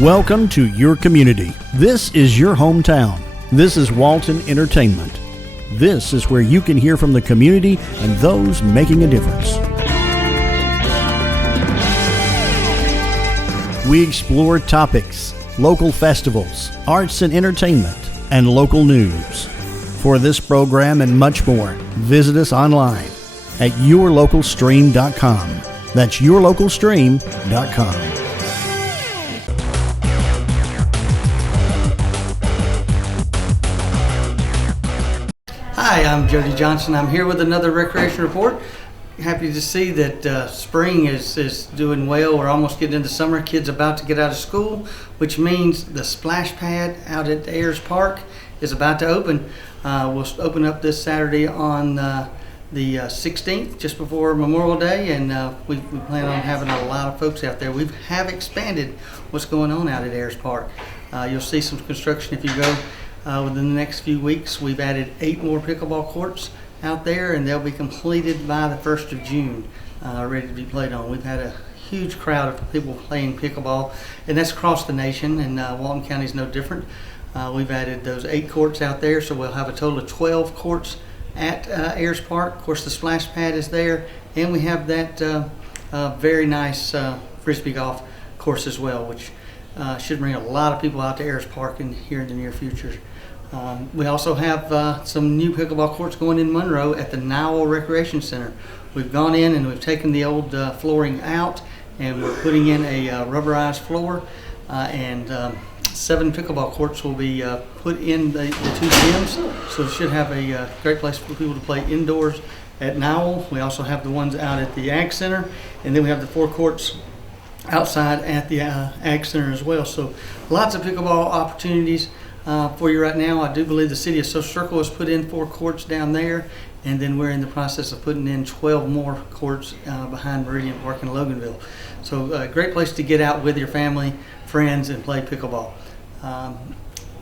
Welcome to your community. This is your hometown. This is Walton Entertainment. This is where you can hear from the community and those making a difference. We explore topics, local festivals, arts and entertainment, and local news. For this program and much more, visit us online at yourlocalstream.com. That's yourlocalstream.com. Hi, I'm Jody Johnson. I'm here with another recreation report. Happy to see that spring is doing well. We're almost getting into summer. Kids about to get out of school, which means the splash pad out at Ayers Park is about to open. We'll open up this Saturday on the 16th, just before Memorial Day, and we plan on having a lot of folks out there. We have expanded what's going on out at Ayers Park. You'll see some construction if you go within the next few weeks. We've added 8 more pickleball courts out there, and they'll be completed by the 1st of June, ready to be played on. We've had a huge crowd of people playing pickleball, and that's across the nation, and Walton County is no different. We've added those 8 courts out there, so we'll have a total of 12 courts at Ayers Park. Of course, the splash pad is there, and we have that very nice frisbee golf course as well, which should bring a lot of people out to Ayers Park here in the near future. We also have some new pickleball courts going in Monroe at the Nowell Recreation Center. We've gone in and we've taken the old flooring out, and we're putting in a rubberized floor, and 7 pickleball courts will be put in the 2 gyms, so it should have a great place for people to play indoors at Nowell. We also have the ones out at the Ag Center, and then we have the 4 courts outside at the Ag Center as well. So lots of pickleball opportunities for you right now. I do believe the city of Social Circle has put in 4 courts down there, and then we're in the process of putting in 12 more courts behind Meridian Park in Loganville. So a great place to get out with your family, friends, and play pickleball.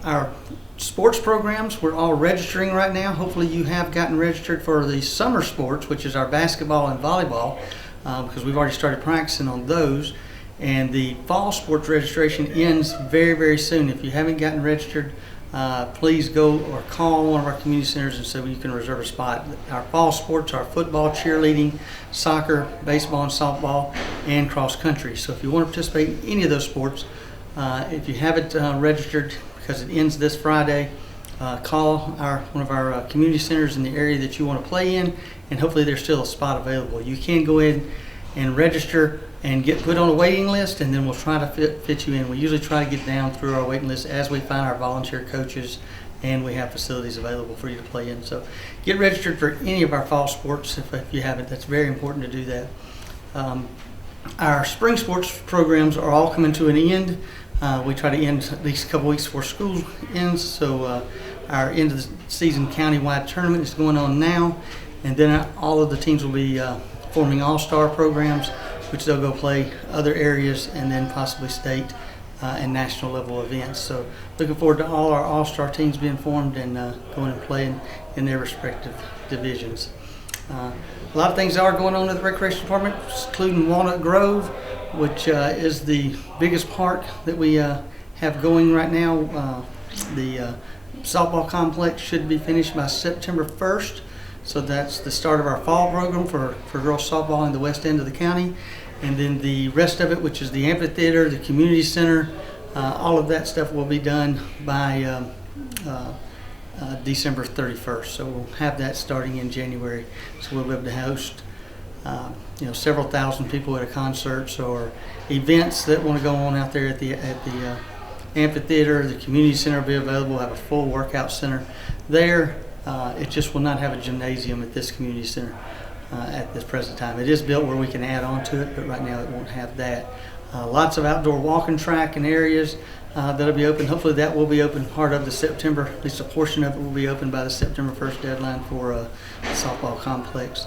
Our sports programs, we're all registering right now. Hopefully you have gotten registered for the summer sports, which is our basketball and volleyball, because we've already started practicing on those. And the fall sports registration ends very, very soon. If you haven't gotten registered, please go or call one of our community centers and so you can reserve a spot. Our fall sports are football, cheerleading, soccer, baseball and softball, and cross country. So if you want to participate in any of those sports, if you haven't registered, because it ends this Friday, call one of our community centers in the area that you want to play in, and hopefully there's still a spot available. You can go in and register and get put on a waiting list, and then we'll try to fit you in. We usually try to get down through our waiting list as we find our volunteer coaches, and we have facilities available for you to play in. So get registered for any of our fall sports if you haven't. That's very important to do that. Our spring sports programs are all coming to an end. We try to end at least a couple weeks before school ends, so our end of the season countywide tournament is going on now, and then all of the teams will be forming all-star programs, which they'll go play other areas and then possibly state and national level events. So looking forward to all our all-star teams being formed and going and playing in their respective divisions. A lot of things are going on at the Recreation Department, including Walnut Grove, which is the biggest park that we have going right now. The softball complex should be finished by September 1st. So that's the start of our fall program for girls softball in the west end of the county. And then the rest of it, which is the amphitheater, the community center, all of that stuff will be done by December 31st. So we'll have that starting in January. So we'll be able to host several thousand people at a concerts or events that want to go on out there at the amphitheater. The community center will be available. We'll have a full workout center there. It just will not have a gymnasium at this community center at this present time. It is built where we can add on to it, but right now it won't have that. Lots of outdoor walking track and areas that'll be open. Hopefully that will be open part of the September, at least a portion of it will be open by the September 1st deadline for the softball complex.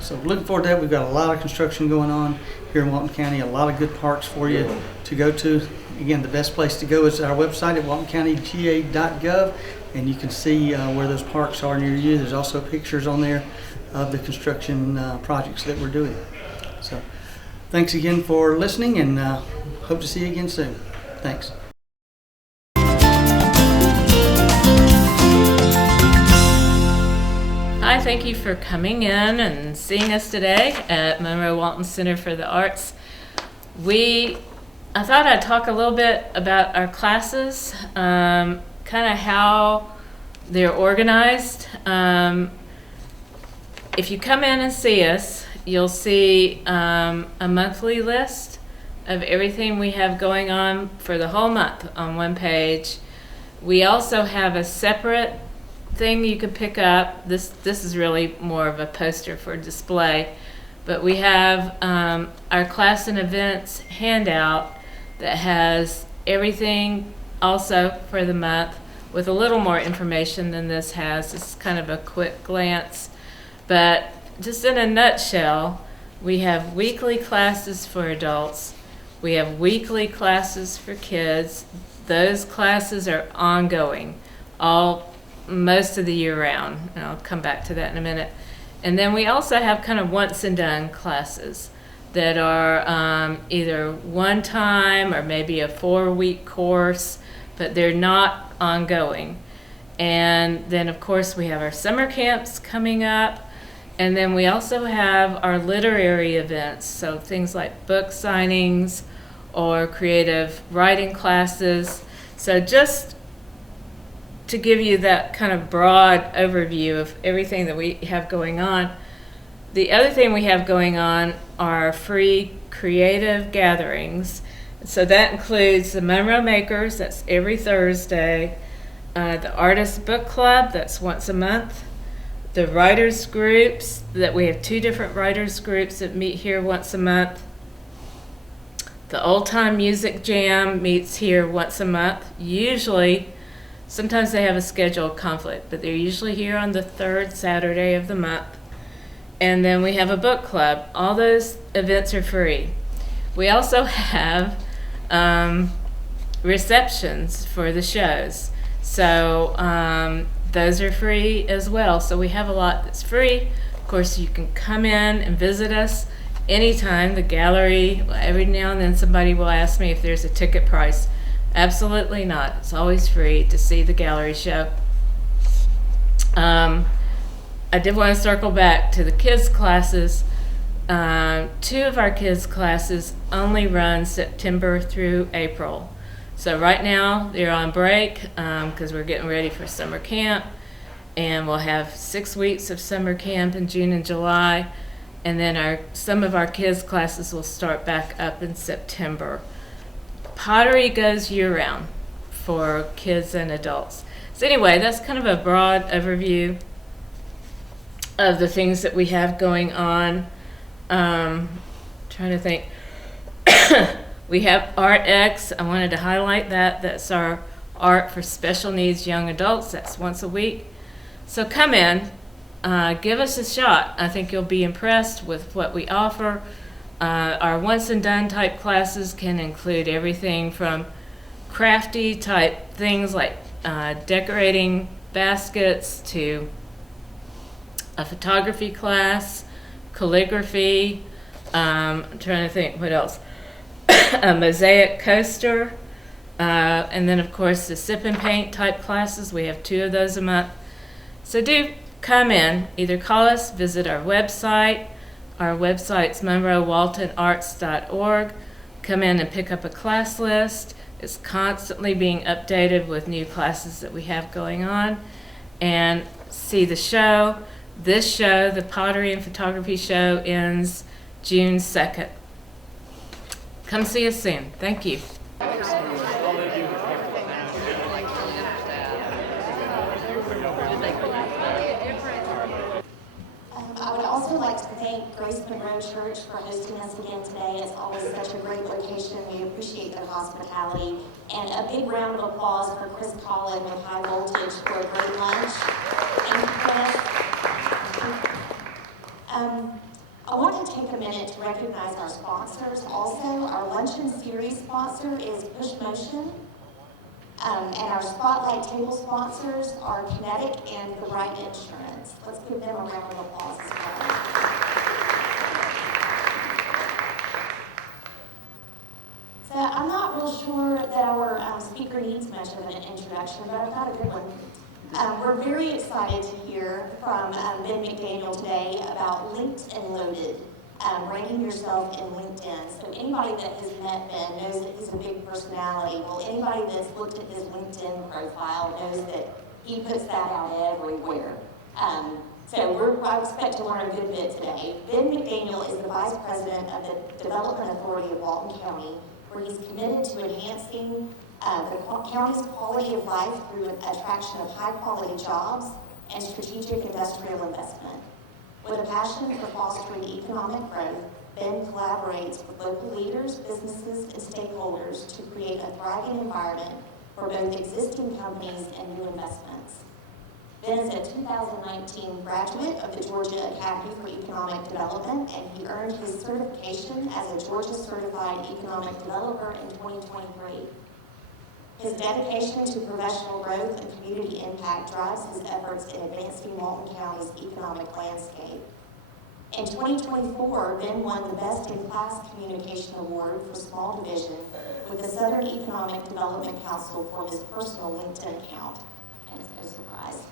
So looking forward to that. We've got a lot of construction going on here in Walton County, a lot of good parks for you to go to. Again, the best place to go is our website at waltoncountyga.gov, and you can see where those parks are near you. There's also pictures on there of the construction projects that we're doing. So thanks again for listening, and hope to see you again soon. Thanks. Hi, thank you for coming in and seeing us today at Monroe Walton Center for the Arts. I thought I'd talk a little bit about our classes, kind of how they're organized. If you come in and see us, you'll see a monthly list of everything we have going on for the whole month on one page. We also have a separate thing you can pick up. This is really more of a poster for display, but we have our class and events handout that has everything also for the month with a little more information than this has. It's kind of a quick glance, but just in a nutshell, we have weekly classes for adults. We have weekly classes for kids. Those classes are ongoing most of the year round, and I'll come back to that in a minute. And then we also have kind of once and done classes that are either one time or maybe a 4-week course, but they're not ongoing. And then of course we have our summer camps coming up, and then we also have our literary events, so things like book signings or creative writing classes. So just to give you that kind of broad overview of everything that we have going on. The other thing we have going on are free creative gatherings. So that includes the Monroe Makers, that's every Thursday, the Artist Book Club, that's once a month, the writers groups, that we have 2 different writers groups that meet here once a month. The Old Time Music Jam meets here once a month. Sometimes they have a scheduled conflict, but they're usually here on the 3rd Saturday of the month. And then we have a book club. All those events are free. We also have receptions for the shows. So those are free as well. So we have a lot that's free. Of course, you can come in and visit us anytime. The gallery, every now and then somebody will ask me if there's a ticket price. Absolutely not. It's always free to see the gallery show. I did want to circle back to the kids' classes. 2 of our kids' classes only run September through April. So right now they're on break because we're getting ready for summer camp, and we'll have 6 weeks of summer camp in June and July, and then some of our kids' classes will start back up in September. Pottery goes year-round for kids and adults. So anyway, that's kind of a broad overview of the things that we have going on. Trying to think. We have Art X. I wanted to highlight that. That's our art for special needs young adults. That's once a week. So come in, give us a shot. I think you'll be impressed with what we offer. Our once and done type classes can include everything from crafty type things like decorating baskets to a photography class, calligraphy, I'm trying to think what else, a mosaic coaster, and then of course the sip and paint type classes. We have 2 of those a month. So do come in, either call us, visit our website. Our website's monroewaltonarts.org. Come in and pick up a class list. It's constantly being updated with new classes that we have going on. And see the show. This show, the Pottery and Photography Show, ends June 2nd. Come see us soon. Thank you. I would also like to thank Grace Monroe Church for hosting us again today. It's always such a great location. We appreciate their hospitality. And a big round of applause for Chris Collin with High Voltage for a great lunch. And Chris, I want to take a minute to recognize our sponsors also. Our luncheon series sponsor is Push Motion. And our spotlight table sponsors are Kinetic and The Right Insurance. Let's give them a round of applause as well. So I'm not real sure that I speaker needs much of an introduction, but I've got a good one. We're very excited to hear from Ben McDaniel today about Linked and Loaded, ranking yourself in LinkedIn. So anybody that has met Ben knows that he's a big personality. Well, anybody that's looked at his LinkedIn profile knows that he puts that out everywhere. So I expect to learn a good bit today. Ben McDaniel is the Vice President of the Development Authority of Walton County, where he's committed to enhancing the county's quality of life through an attraction of high-quality jobs and strategic industrial investment. With a passion for fostering economic growth, Ben collaborates with local leaders, businesses, and stakeholders to create a thriving environment for both existing companies and new investments. Ben is a 2019 graduate of the Georgia Academy for Economic Development, and he earned his certification as a Georgia Certified Economic Developer in 2023. His dedication to professional growth and community impact drives his efforts in advancing Walton County's economic landscape. In 2024, Ben won the Best in Class Communication Award for Small Division with the Southern Economic Development Council for his personal LinkedIn account, and it's no surprise.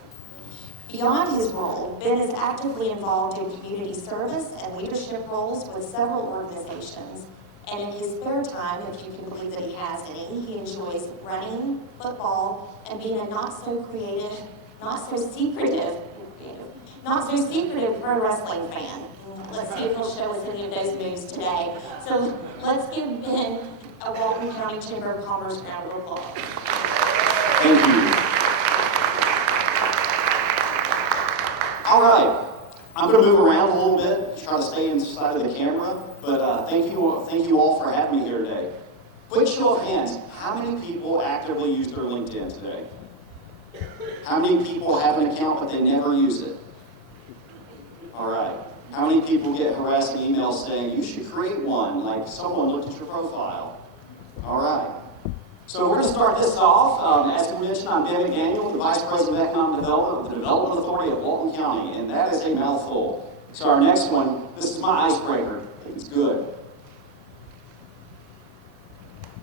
Beyond his role, Ben is actively involved in community service and leadership roles with several organizations. And in his spare time, if you can believe that he has any, he enjoys running, football, and being a not so secretive pro wrestling fan. Let's see if he'll show us any of those moves today. So let's give Ben a Walton County Chamber of Commerce round of applause. Thank you. All right, I'm going to move around a little bit, try to stay inside of the camera, but thank you all for having me here today. Quick show of hands, how many people actively use their LinkedIn today? How many people have an account but they never use it? All right. How many people get harassing emails saying, you should create one, like someone looked at your profile? All right. So we're going to start this off. As we mentioned, I'm Ben McDaniel, the Vice President of Economic Development of the Development Authority of Walton County, and that is a mouthful. So our next one, this is my icebreaker. I think it's good.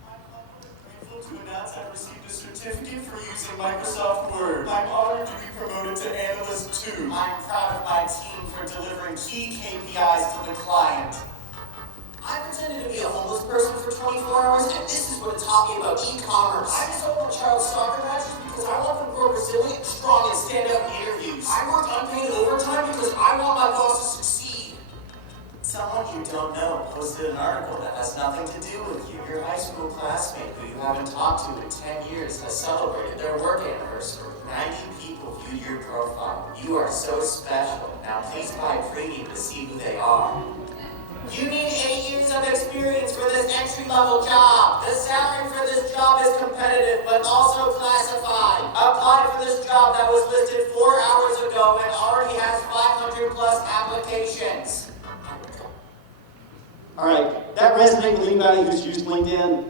I'm grateful to announce I've received a certificate for using Microsoft Word. I'm honored to be promoted to Analyst 2. I'm proud of my team for delivering key KPIs to the client. I pretended to be a homeless person for 24 hours, and this is what it taught me about e-commerce. I sold my child's soccer matches because I want them to grow resilient, strong, and stand up in interviews. I worked unpaid overtime because I want my boss to succeed. Someone you don't know posted an article that has nothing to do with you. Your high school classmate who you haven't talked to in 10 years has celebrated their work anniversary. 90 people viewed your profile. You are so special. Now please buy Premium to see who they are. You need 8 years of experience for this entry-level job. The salary for this job is competitive, but also classified. Apply for this job that was listed 4 hours ago and already has 500 plus applications. All right, that resonates with anybody who's used LinkedIn.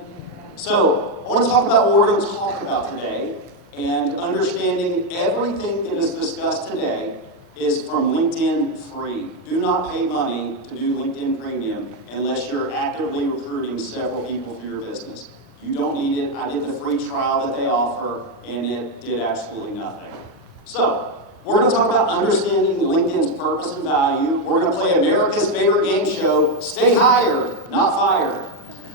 So I want to talk about what we're going to talk about today, and understanding everything that is discussed today is from LinkedIn free. Do not pay money to do LinkedIn Premium unless you're actively recruiting several people for your business. You don't need it. I did the free trial that they offer, and it did absolutely nothing. So we're going to talk about understanding LinkedIn's purpose and value. We're going to play America's favorite game show, Stay Hired, Not Fired.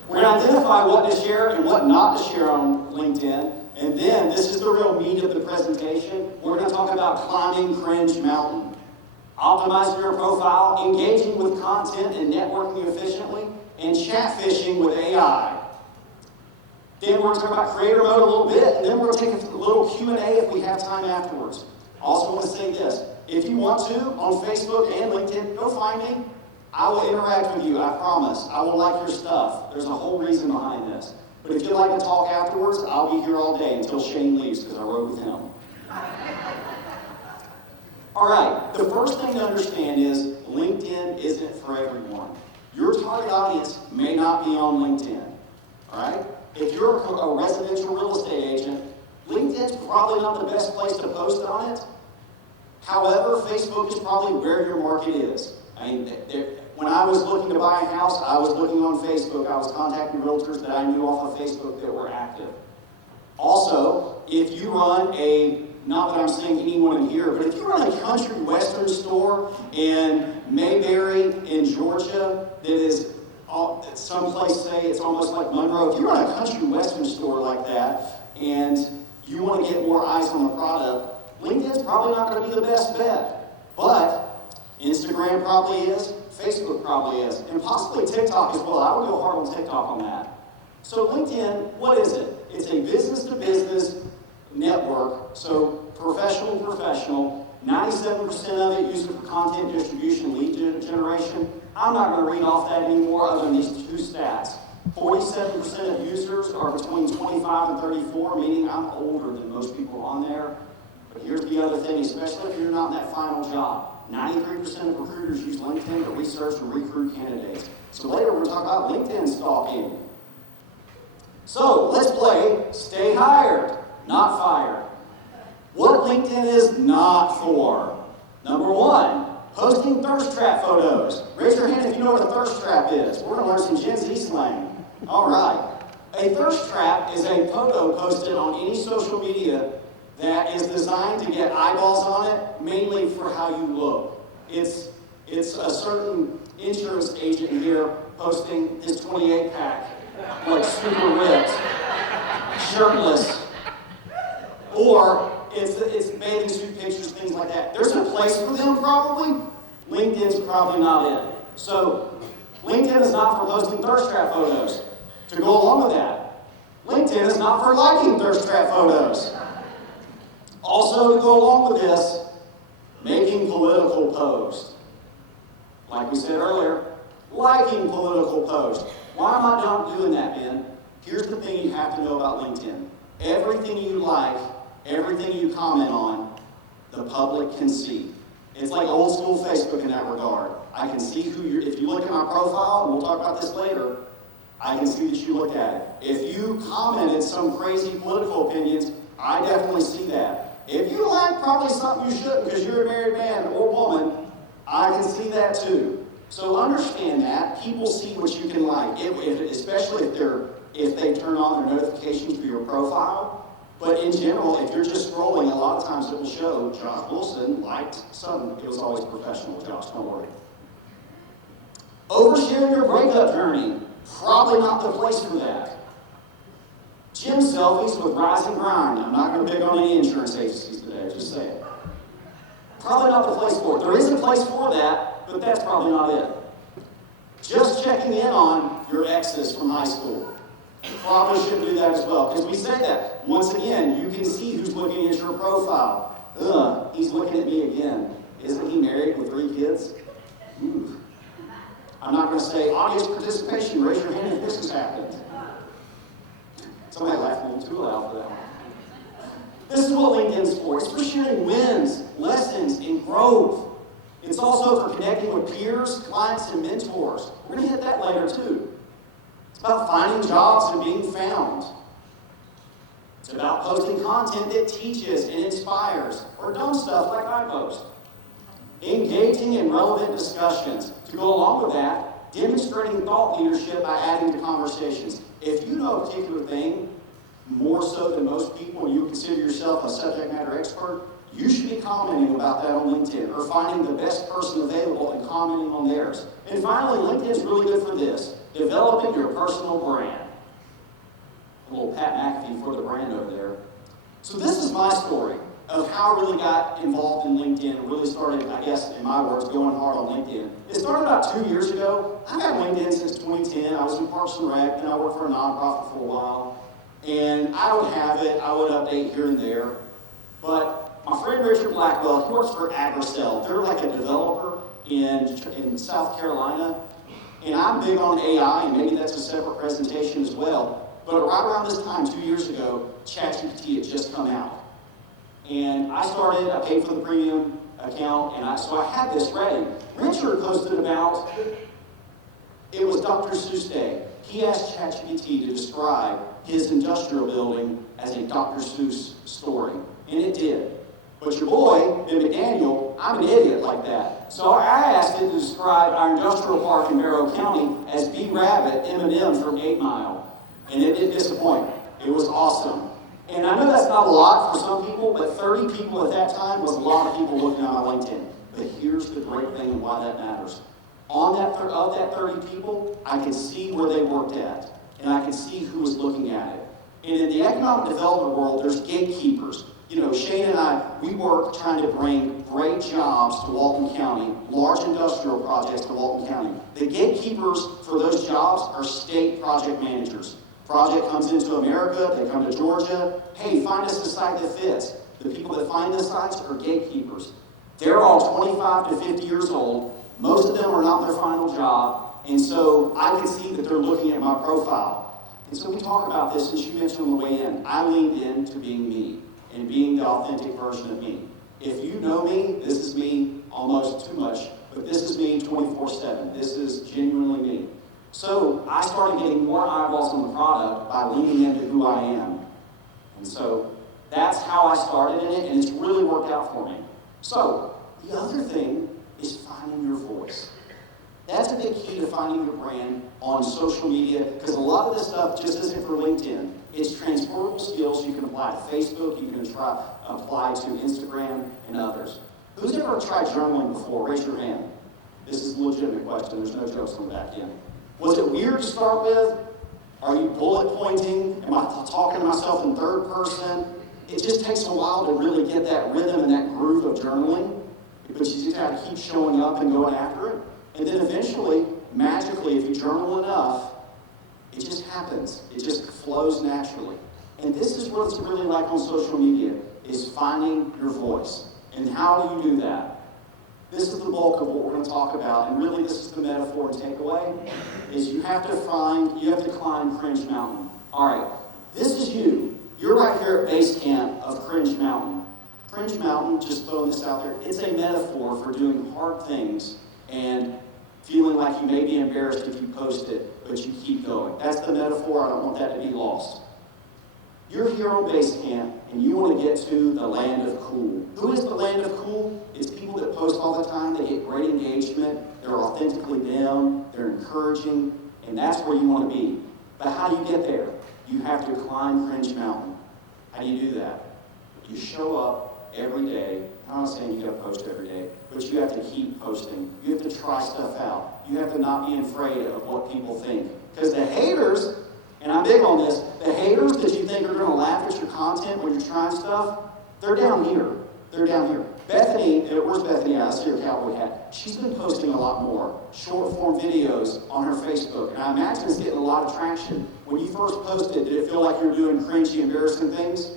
We're going to identify what to share and what not to share on LinkedIn. And then, this is the real meat of the presentation, we're going to talk about climbing Cringe Mountain, optimizing your profile, engaging with content and networking efficiently, and chat fishing with AI. Then we're going to talk about creator mode a little bit, and then we're going to take a little Q&A if we have time afterwards. I also want to say this, if you want to, on Facebook and LinkedIn, go find me. I will interact with you, I promise. I will like your stuff. There's a whole reason behind this. But if you'd like to talk afterwards, I'll be here all day until Shane leaves, because I rode with him. All right, the first thing to understand is LinkedIn isn't for everyone. Your target audience may not be on LinkedIn, all right? If you're a residential real estate agent, LinkedIn's probably not the best place to post on it. However, Facebook is probably where your market is. I mean, when I was looking to buy a house, I was looking on Facebook. I was contacting realtors that I knew off of Facebook that were active. Also, if you run a, not that I'm saying anyone in here, but if you run a country western store in Mayberry in Georgia that is someplace, say it's almost like Monroe, if you run a country western store like that and you want to get more eyes on the product, LinkedIn's probably not going to be the best bet. But Instagram probably is, Facebook probably is, and possibly TikTok as well. I would go hard on TikTok on that. So LinkedIn, what is it? It's a business-to-business network, so professional to professional. 97% of it used it for content distribution, lead generation. I'm not going to read off that anymore other than these two stats. 47% of users are between 25 and 34, meaning I'm older than most people on there. But here's the other thing, especially if you're not in that final job. 93% of recruiters use LinkedIn to research and recruit candidates. So later we're going to talk about LinkedIn stalking. So let's play Stay Hired, Not Fired. What LinkedIn is not for. Number one, posting thirst trap photos. Raise your hand if you know what a thirst trap is. We're going to learn some Gen Z slang. All right. A thirst trap is a photo posted on any social media that is designed to get eyeballs on it, mainly for how you look. It's a certain insurance agent here posting his 28-pack, like super ripped, shirtless, or it's bathing suit pictures, things like that. There's a place for them probably. LinkedIn's probably not it. So LinkedIn is not for posting thirst trap photos. To go along with that, LinkedIn is not for liking thirst trap photos. Also, to go along with this, making political posts. Like we said earlier, liking political posts. Why am I not doing that, Ben? Here's the thing you have to know about LinkedIn. Everything you like, everything you comment on, the public can see. It's like old school Facebook in that regard. I can see who you're, if you look at my profile, and we'll talk about this later, I can see that you look at it. If you commented some crazy political opinions, I definitely see that. If you like probably something you shouldn't because you're a married man or woman, I can see that too. So understand that. People see what you can like, especially if they turn on their notifications for your profile. But in general, if you're just scrolling, a lot of times it will show Josh Wilson liked something. It was always professional, Josh, don't worry. Oversharing your breakup journey. Probably not the place for that. Gym selfies with Rise and Grind. I'm not going to pick on any insurance agencies today, just say it. Probably not the place for it. There is a place for that, but that's probably not it. Just checking in on your exes from high school. Probably shouldn't do that as well, because we say that. Once again, you can see who's looking at your profile. Ugh, he's looking at me again. Isn't he married with 3 kids? Ooh. I'm not going to say audience participation. Raise your hand if this has happened. Somebody laughed a little too loud for that one. This is what LinkedIn's for. It's for sharing wins, lessons, and growth. It's also for connecting with peers, clients, and mentors. We're going to hit that later too. It's about finding jobs and being found. It's about posting content that teaches and inspires, or dumb stuff like I post. Engaging in relevant discussions. To go along with that, demonstrating thought leadership by adding to conversations. If you know a particular thing, more so than most people, and you consider yourself a subject matter expert, you should be commenting about that on LinkedIn, or finding the best person available and commenting on theirs. And finally, LinkedIn is really good for this, developing your personal brand. A little Pat McAfee for the brand over there. So this is my story of how I really got involved in LinkedIn and really started, I guess, in my words, going hard on LinkedIn. It started about 2 years ago. I've had LinkedIn since 2010. I was in Parks and Rec, and I worked for a nonprofit for a while. And I would have it, I would update here and there. But my friend Richard Blackwell, he works for Agricel. They're like a developer in South Carolina. And I'm big on AI, and maybe that's a separate presentation as well. But right around this time, 2 years ago, ChatGPT had just come out. And I paid for the premium account, and so I had this ready. Richard posted about, it was Dr. Seuss Day. He asked ChatGPT to describe his industrial building as a Dr. Seuss story, and it did. But your boy, Ben McDaniel, I'm an idiot like that. So I asked it to describe our industrial park in Barrow County as B. Rabbit, M&M from 8 Mile. And it didn't disappoint. It was awesome. And I know that's not a lot for some people, but 30 people at that time was a lot of people looking at my LinkedIn. But here's the great thing and why that matters. Of that 30 people, I could see where they worked at, and I could see who was looking at it. And in the economic development world, there's gatekeepers. You know, Shane and I, we work trying to bring great jobs to Walton County, large industrial projects to Walton County. The gatekeepers for those jobs are state project managers. Project comes into America, they come to Georgia, hey, find us a site that fits. The people that find the sites are gatekeepers. They're all 25 to 50 years old. Most of them are not their final job, and so I can see that they're looking at my profile. And so we talk about this, as you mentioned on the way in. I leaned into being me and being the authentic version of me. If you know me, this is me almost too much, but this is me 24/7. This is genuinely me. So I started getting more eyeballs on the product by leaning into who I am. And so that's how I started in it, and it's really worked out for me. So the other thing is finding your voice. That's a big key to finding your brand on social media, because a lot of this stuff just isn't for LinkedIn. It's transferable skills you can apply to Facebook, you can apply to Instagram and others. Who's ever tried journaling before? Raise your hand. This is a legitimate question, there's no jokes on the back end. Was it weird to start with? Are you bullet pointing? Am I talking to myself in third person? It just takes a while to really get that rhythm and that groove of journaling, but you just have to keep showing up and going after it. And then eventually, magically, if you journal enough, it just happens. It just flows naturally. And this is what it's really like on social media, is finding your voice. And how do you do that? This is the bulk of what we're going to talk about, and really this is the metaphor and takeaway, is you have to climb Cringe Mountain. All right, this is you. You're right here at base camp of Cringe Mountain. Cringe Mountain, just throwing this out there, it's a metaphor for doing hard things and feeling like you may be embarrassed if you post it, but you keep going. That's the metaphor. I don't want that to be lost. You're here on base camp, and you want to get to the land of cool. Who is the land of cool? It's people that post all the time. They get great engagement. They're authentically them. They're encouraging, and that's where you want to be. But how do you get there? You have to climb Cringe Mountain. How do you do that? You show up every day. I'm not saying you got to post every day, but you have to keep posting. You have to try stuff out. You have to not be afraid of what people think. Because the haters, and I'm big on this, the haters that you think are going to laugh at your content when you're trying stuff, they're down here. They're down here. Bethany, where's Bethany at? I see her cowboy hat. She's been posting a lot more short form videos on her Facebook, and I imagine it's getting a lot of traction. When you first posted, did it feel like you were doing cringy, embarrassing things?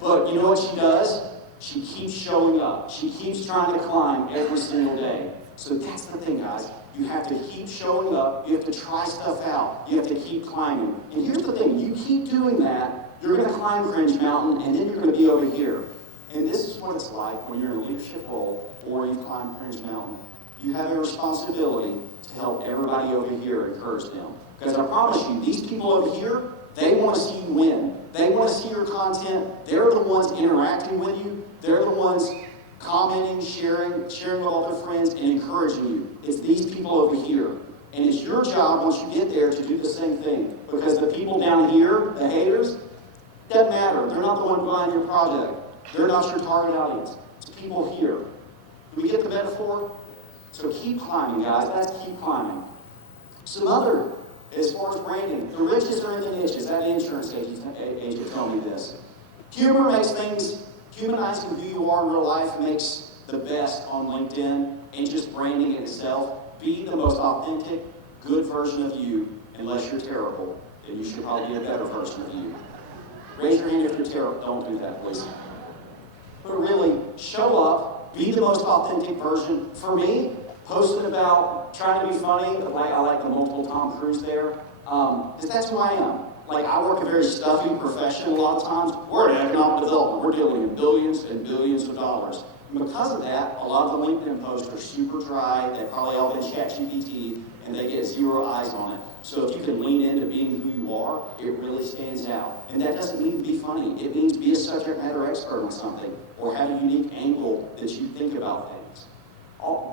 But you know what she does? She keeps showing up. She keeps trying to climb every single day. So that's the thing, guys. You have to keep showing up. You have to try stuff out. You have to keep climbing. And here's the thing. You keep doing that, you're going to climb Cringe Mountain, and then you're going to be over here. And this is what it's like when you're in a leadership role or you've climbed Cringe Mountain. You have a responsibility to help everybody over here encourage them. Because I promise you, these people over here, they want to see you win. They want to see your content. They're the ones interacting with you. They're the ones commenting, sharing with all their friends, and encouraging you. It's these people over here. And it's your job once you get there to do the same thing. Because the people down here, the haters, doesn't matter. They're not the one buying your project. They're not your target audience. It's people here. Do we get the metaphor? So keep climbing, guys. That's keep climbing. Some other, as far as branding, the riches are in the niches. That insurance agent told me this. Humor makes things, humanizing who you are in real life makes the best on LinkedIn, and just branding it itself. Be the most authentic, good version of you, unless you're terrible. Then you should probably be a better version of you. Raise your hand if you're terrible. Don't do that, please. But really, show up, be the most authentic version. For me, posting about trying to be funny, I like the multiple Tom Cruise there, because that's who I am. Like, I work a very stuffy profession a lot of times. We're in economic development. We're dealing in billions and billions of dollars. And because of that, a lot of the LinkedIn posts are super dry. They've probably all been ChatGPT, and they get 0 eyes on it. So if you can lean into being who you are, it really stands out. And that doesn't mean to be funny. It means be a subject matter expert on something, or have a unique angle that you think about things.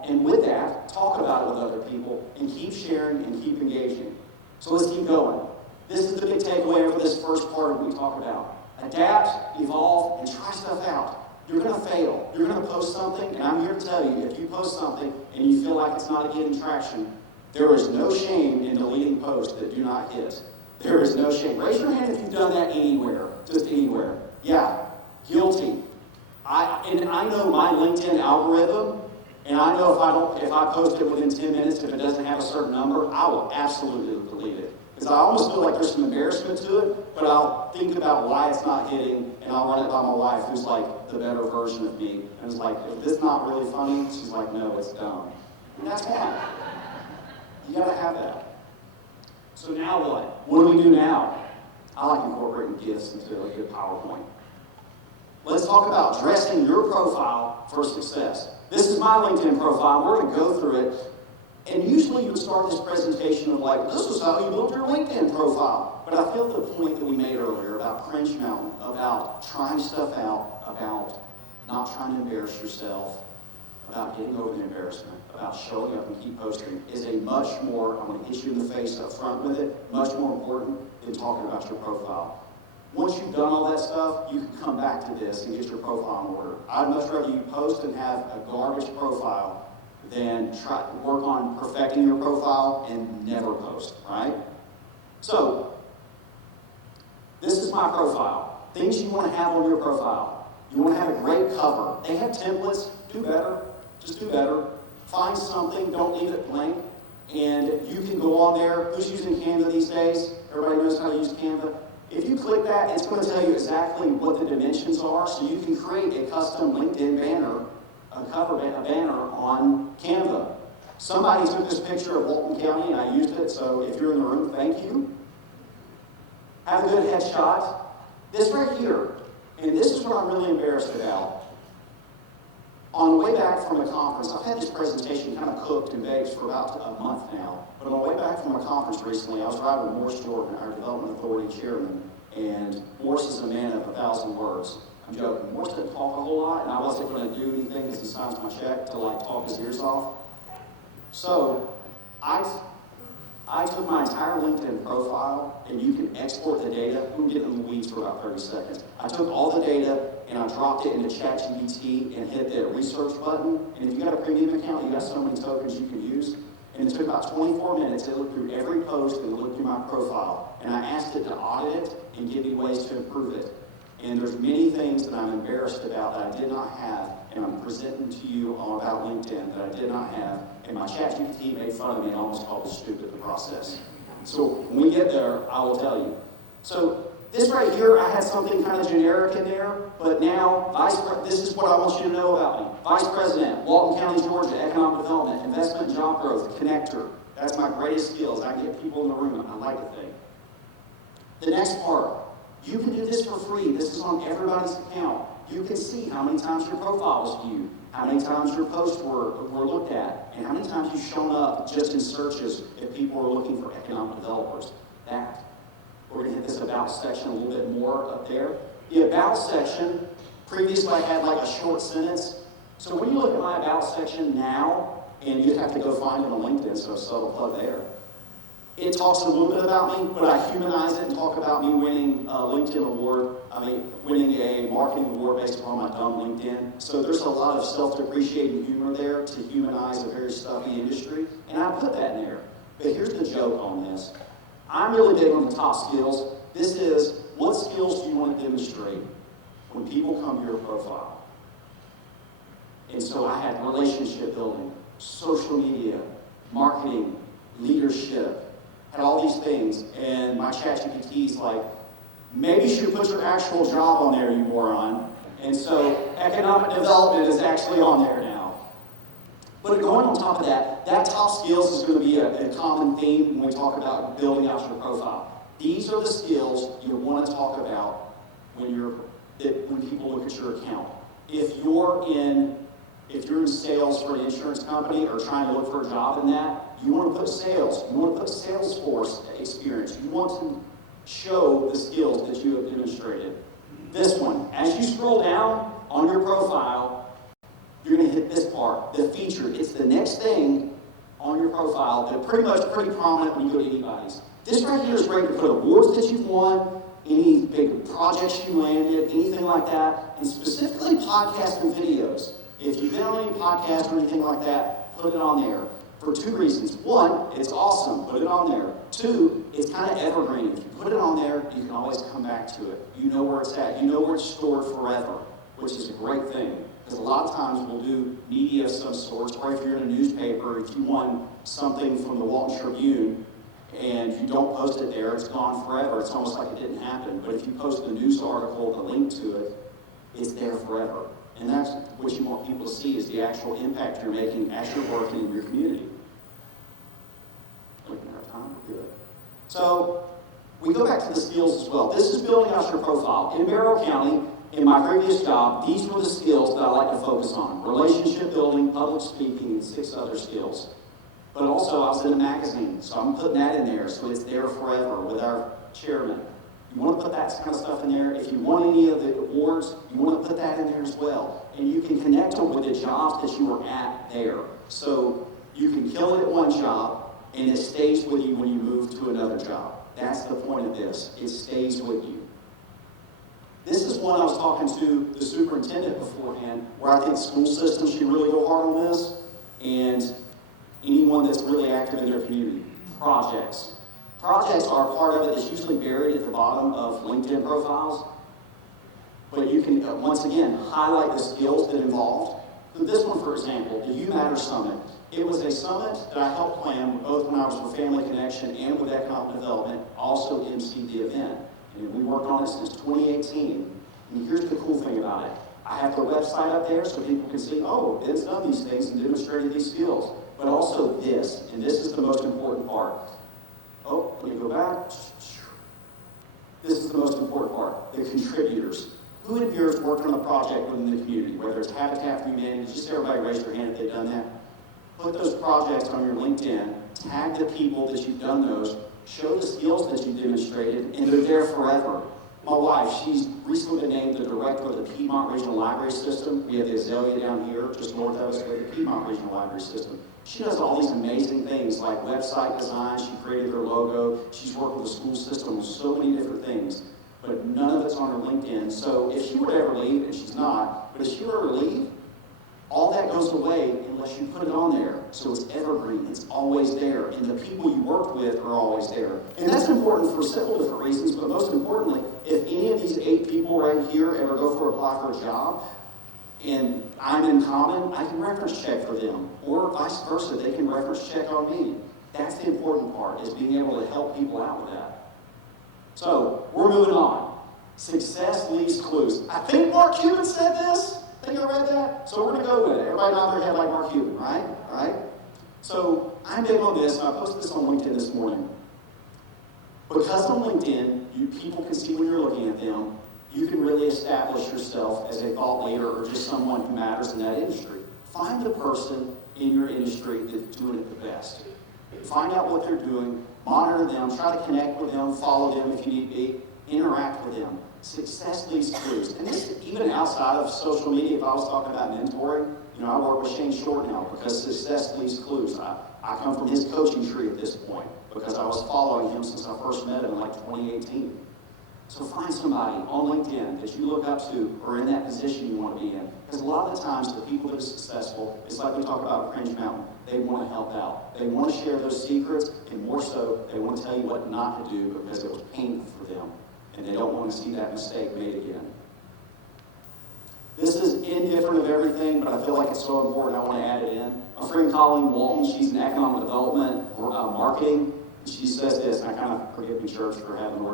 And with that, talk about it with other people, and keep sharing and keep engaging. So let's keep going. This is the big takeaway for this first part part we talk about. Adapt, evolve, and try stuff out. You're going to fail. You're going to post something, and I'm here to tell you, if you post something and you feel like it's not getting traction, there is no shame in deleting posts that do not hit. There is no shame. Raise your hand if you've done that anywhere, just anywhere. Yeah, guilty. I know my LinkedIn algorithm, and I know if I post it within 10 minutes, if it doesn't have a certain number, I will absolutely delete it. Because I almost feel like there's some embarrassment to it, but I'll think about why it's not hitting, and I'll run it by my wife, who's like the better version of me. And it's like, if this is not really funny, she's like, no, it's dumb. And that's fine. You gotta have that. So now what? What do we do now? I like incorporating gifts into a good PowerPoint. Let's talk about dressing your profile for success. This is my LinkedIn profile. We're gonna go through it. And usually you would start this presentation of like, this is how you build your LinkedIn profile. But I feel the point that we made earlier about Cringe Mountain, about trying stuff out, about not trying to embarrass yourself, about getting over the embarrassment, about showing up and keep posting, is a much more, I'm going to hit you in the face up front with it, much more important than talking about your profile. Once you've done all that stuff, you can come back to this and get your profile in order. I'd much rather you post and have a garbage profile than try to work on perfecting your profile and never post, right? So, this is my profile. Things you want to have on your profile. You want to have a great cover. They have templates. Do better. Just do better. Find something. Don't leave it blank. And you can go on there. Who's using Canva these days? Everybody knows how to use Canva. If you click that, it's going to tell you exactly what the dimensions are, so you can create a custom LinkedIn banner, a banner on Canva. Somebody took this picture of Walton County, and I used it, so if you're in the room, thank you. Have a good headshot. This right here, and this is what I'm really embarrassed about. On the way back from a conference, I've had this presentation kind of cooked and baked for about a month now, but on the way back from a conference recently, I was riding with Morris Jordan, our Development Authority chairman, and Morris is a man of 1,000 words. I'm joking. Morris didn't talk a whole lot, and I wasn't going to do anything because he signs my check to like talk his ears off. So I took my entire LinkedIn profile, and you can export the data. We'll get in the weeds for about 30 seconds. I took all the data, and I dropped it into ChatGPT and hit the research button. And if you got a premium account, you got so many tokens you can use. And it took about 24 minutes. It looked through every post and looked through my profile. And I asked it to audit it and give me ways to improve it. And there's many things that I'm embarrassed about that I did not have, and I'm presenting to you all about LinkedIn that I did not have. And my ChatGPT made fun of me and almost called me stupid in the process. So when we get there, I will tell you. So this right here, I had something kind of generic in there, but now this is what I want you to know about me. Vice President, Walton County, Georgia, Economic Development, Investment and Job Growth, Connector. That's my greatest skills. I can get people in the room, I like to think. The next part, you can do this for free. This is on everybody's account. You can see how many times your profile was viewed, how many times your posts were looked at, and how many times you've shown up just in searches if people are looking for economic developers. That. We're going to hit this About section a little bit more up there. The About section, previously I had like a short sentence. So when you look at my About section now, and you'd have to go find it on LinkedIn, so subtle plug there. It talks a little bit about me, but I humanize it and talk about me winning a LinkedIn award. Winning a marketing award based upon my dumb LinkedIn. So there's a lot of self-depreciating humor there to humanize a very stuffy industry, and I put that in there. But here's the joke on this. I'm really big on the top skills. This is, what skills do you want to demonstrate when people come to your profile? And so I had relationship building, social media, marketing, leadership, had all these things, and my ChatGPT's like, maybe you should put your actual job on there, you moron. And so economic development is actually on there now. But going on top of that, that top skills is going to be a common theme when we talk about building out your profile. These are the skills you want to talk about when people look at your account. If you're in sales for an insurance company or trying to look for a job in that, you want to put sales. You want to put Salesforce experience. You want to show the skills that you have demonstrated. This one, as you scroll down on your profile, you're going to hit this part, the featured. It's the next thing on your profile that are pretty prominent when you go to anybody's. This right here is great to put awards that you've won, any big projects you landed, anything like that, and specifically podcasts and videos. If you've been on any podcast or anything like that, put it on there for two reasons. One, it's awesome, put it on there. Two, it's kind of evergreen. If you put it on there, you can always come back to it. You know where it's at. You know where it's stored forever, which is a great thing. Because a lot of times we'll do media of some sorts, or if you're in a newspaper, if you won something from the Walton Tribune, and you don't post it there, it's gone forever. It's almost like it didn't happen. But if you post the news article, the link to it, it's there forever. And that's what you want people to see, is the actual impact you're making as you're working in your community. Looking at our time, we're good. So we go back to the skills as well. This is building out your profile. In Barrow County, in my previous job, these were the skills that I like to focus on. Relationship building, public speaking, and 6 other skills. But also, I was in a magazine, so I'm putting that in there, so it's there forever with our chairman. You want to put that kind of stuff in there. If you want any of the awards, you want to put that in there as well. And you can connect them with the jobs that you were at there. So you can kill it at one job, and it stays with you when you move to another job. That's the point of this. It stays with you. This is one I was talking to the superintendent beforehand, where I think school systems should really go hard on this, and anyone that's really active in their community. Projects. Projects are a part of it that's usually buried at the bottom of LinkedIn profiles, but you can, once again, highlight the skills that involved. So this one, for example, the You Matter Summit. It was a summit that I helped plan both when I was with Family Connection and with Economic Development, also emceed the event. And we worked on it since 2018. And here's the cool thing about it. I have their website up there so people can see, oh, Ben's done these things and demonstrated these skills. But also this, and this is the most important part. Oh, let me go back. This is the most important part, the contributors. Who in here has worked on a project within the community, whether it's Habitat for Humanity? Just everybody raise their hand if they've done that. Put those projects on your LinkedIn, tag the people that you've done those, show the skills that you demonstrated, and they're there forever. My wife, she's recently been named the director of the Piedmont Regional Library System. We have the Azalea down here, just north of us, with the Piedmont Regional Library System. She does all these amazing things like website design. She created their logo. She's worked with the school system on so many different things, but none of it's on her LinkedIn. So if she were to ever leave, and she's not, but if she were to leave, all that goes away unless you put it on there. So it's evergreen, it's always there, and the people you worked with are always there. And that's important for several different reasons, but most importantly, if any of these 8 people right here ever go apply for a job, and I'm in common, I can reference check for them, or vice versa, they can reference check on me. That's the important part, is being able to help people out with that. So, we're moving on. Success leaves clues. I think Mark Cuban said this. I think I read that. So we're going to go with it. Everybody out there had like Mark Cuban, right? All right? So I'm big on this, and I posted this on LinkedIn this morning. Because on LinkedIn, people can see when you're looking at them, you can really establish yourself as a thought leader or just someone who matters in that industry. Find the person in your industry that's doing it the best. Find out what they're doing, monitor them, try to connect with them, follow them if you need to be, interact with them. Success leaves clues. And this, even outside of social media, if I was talking about mentoring, I work with Shane Short now because success leaves clues. I come from his coaching tree at this point because I was following him since I first met him in like 2018. So find somebody on LinkedIn that you look up to or in that position you want to be in. Because a lot of the times the people that are successful, it's like we talk about Cringe Mountain, they want to help out. They want to share those secrets, and more so, they want to tell you what not to do because it was painful for them. And they don't want to see that mistake made again. This is indifferent of everything, but I feel like it's so important I want to add it in. My friend Colleen Walton, she's in economic development, marketing. She says this, and I kind of forgive me, church, for having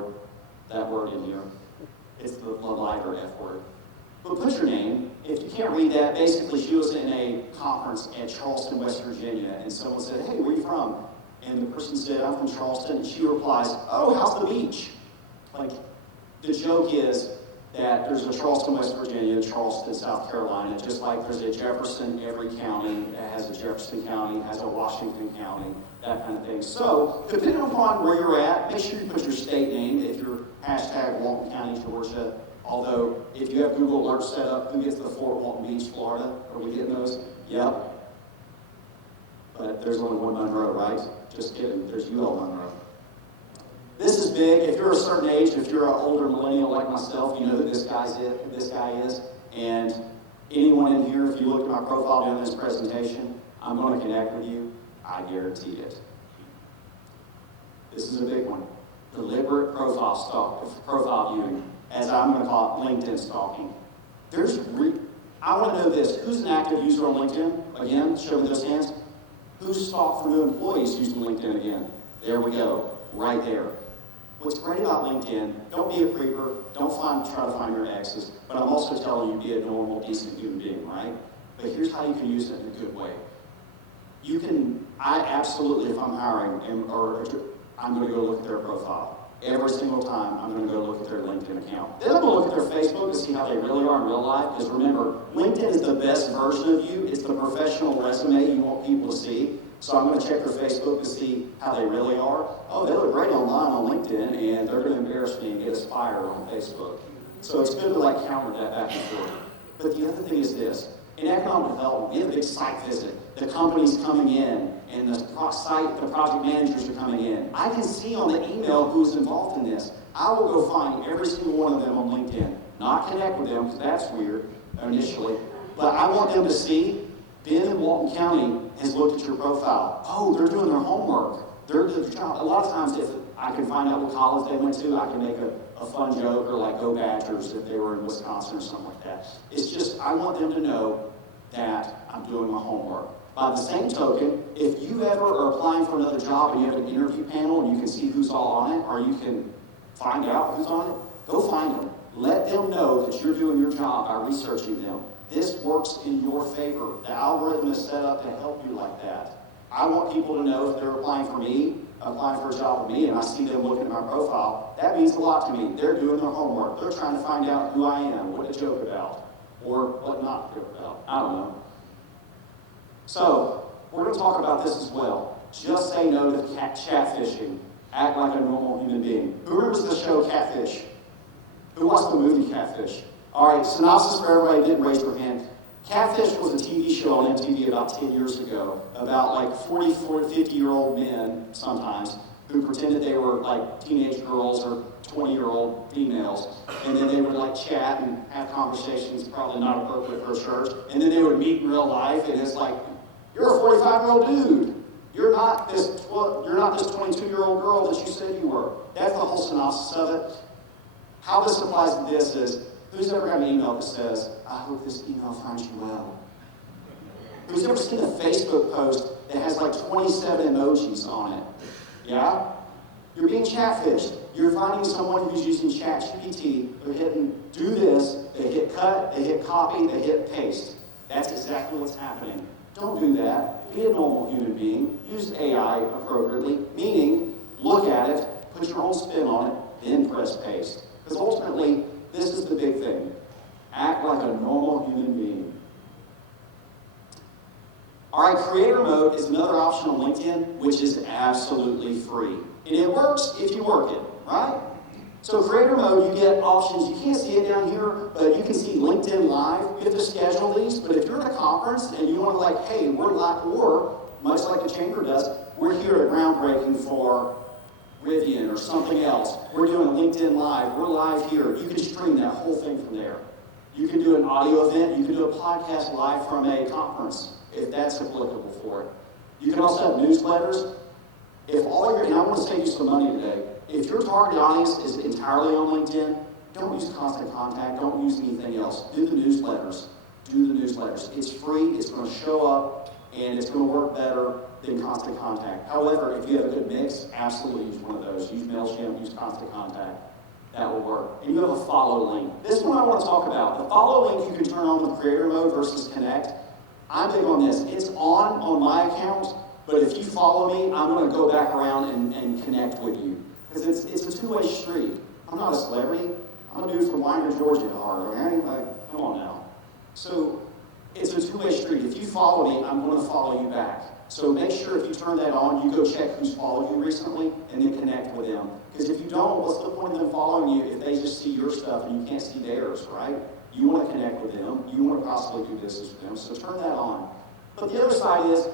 that word in here. It's the lighter F word. But put your name. If you can't read that, basically she was in a conference at Charleston, West Virginia, and someone said, hey, where are you from? And the person said, I'm from Charleston, and she replies, oh, how's the beach? Like, the joke is that there's a Charleston, West Virginia, Charleston, South Carolina, just like there's a Jefferson, every county has a Jefferson County, has a Washington County, that kind of thing. So, depending upon where you're at, make sure you put your state name if you're hashtag Walton County, Georgia. Although, if you have Google Alerts set up, who gets the Fort Walton Beach, Florida? Are we getting those? Yep. but there's only one Monroe, right? Just kidding, there's UL Monroe. This is big. If you're a certain age, if you're an older millennial like myself, you know who this guy is. And anyone in here, if you look at my profile during this presentation, I'm going to connect with you. I guarantee it. This is a big one. Deliberate profile viewing, as I'm going to call it, LinkedIn stalking. I want to know this. Who's an active user on LinkedIn? Again, show me those hands. Who's stalked for new employees using LinkedIn again? There we go, right there. What's great about LinkedIn, don't be a creeper, don't try to find your exes, but I'm also telling you, be a normal, decent human being, right? But here's how you can use it in a good way. I absolutely, if I'm hiring, I'm going to go look at their profile. Every single time, I'm going to go look at their LinkedIn account. Then I'm going to look at their Facebook to see how they really are in real life, because remember, LinkedIn is the best version of you. It's the professional resume you want people to see. So I'm going to check their Facebook to see how they really are. Oh, they look great online on LinkedIn, and they're going to embarrass me and get us fired on Facebook. So it's good to counter that back and forth. But the other thing is this. In economic development, we have a big site visit. The company's coming in, and the project managers are coming in. I can see on the email who's involved in this. I will go find every single one of them on LinkedIn. Not connect with them, because that's weird initially. But I want them to see, Ben in Walton County has looked at your profile. Oh, they're doing their homework. They're doing their job. A lot of times, if I can find out what college they went to, I can make a fun joke, or go Badgers if they were in Wisconsin or something like that. It's just, I want them to know that I'm doing my homework. By the same token, if you ever are applying for another job and you have an interview panel and you can see who's all on it, or you can find out who's on it, go find them. Let them know that you're doing your job by researching them. This works in your favor. The algorithm is set up to help you like that. I want people to know if they're applying for a job with me, and I see them looking at my profile, that means a lot to me. They're doing their homework. They're trying to find out who I am, what to joke about, or what not to joke about. I don't know. So, we're going to talk about this as well. Just say no to catfishing. Act like a normal human being. Who remembers the show Catfish? Who watched the movie Catfish? All right, synopsis for everybody didn't raise their hand. Catfish was a TV show on MTV about 10 years ago about 40, 50-year-old men sometimes who pretended they were teenage girls or 20-year-old females. And then they would chat and have conversations probably not appropriate for a church. And then they would meet in real life, and it's you're a 45-year-old dude. You're not this 22-year-old girl that you said you were. That's the whole synopsis of it. How this applies to this is, who's ever got an email that says, I hope this email finds you well? Who's ever seen a Facebook post that has 27 emojis on it? Yeah? You're being catfished. You're finding someone who's using ChatGPT. They're hitting do this, they hit cut, they hit copy, they hit paste. That's exactly what's happening. Don't do that. Be a normal human being. Use AI appropriately, meaning look at it, put your own spin on it, then press paste. Because ultimately, this is the big thing. Act like a normal human being. All right, creator mode is another option on LinkedIn, which is absolutely free. And it works if you work it, right? So creator mode, you get options. You can't see it down here, but you can see LinkedIn Live. You have to schedule these, but if you're at a conference and you want to hey, we're live, or much like the Chamber does, we're here at Groundbreaking for Rivian or something else. We're doing a LinkedIn Live. We're live here. You can stream that whole thing from there. You can do an audio event. You can do a podcast live from a conference, if that's applicable for it. You can also have newsletters. And I want to save you some money today. If your target audience is entirely on LinkedIn, don't use Constant Contact. Don't use anything else. Do the newsletters. Do the newsletters. It's free. It's going to show up, and it's going to work better than Constant Contact. However, if you have a good mix, absolutely use one of those. Use MailChimp, use Constant Contact. That will work. And you have a follow link. This one I want to talk about. The follow link you can turn on with creator mode versus connect. I'm big on this. It's on my account, but if you follow me, I'm going to go back around and connect with you. Because it's a two-way street. I'm not a celebrity. I'm a dude from Winder, Georgia at heart, okay? Come on now. So it's a two-way street. If you follow me, I'm going to follow you back. So make sure if you turn that on, you go check who's followed you recently and then connect with them. Because if you don't, what's the point of them following you if they just see your stuff and you can't see theirs, right? You want to connect with them. You want to possibly do business with them. So turn that on. But the other side is,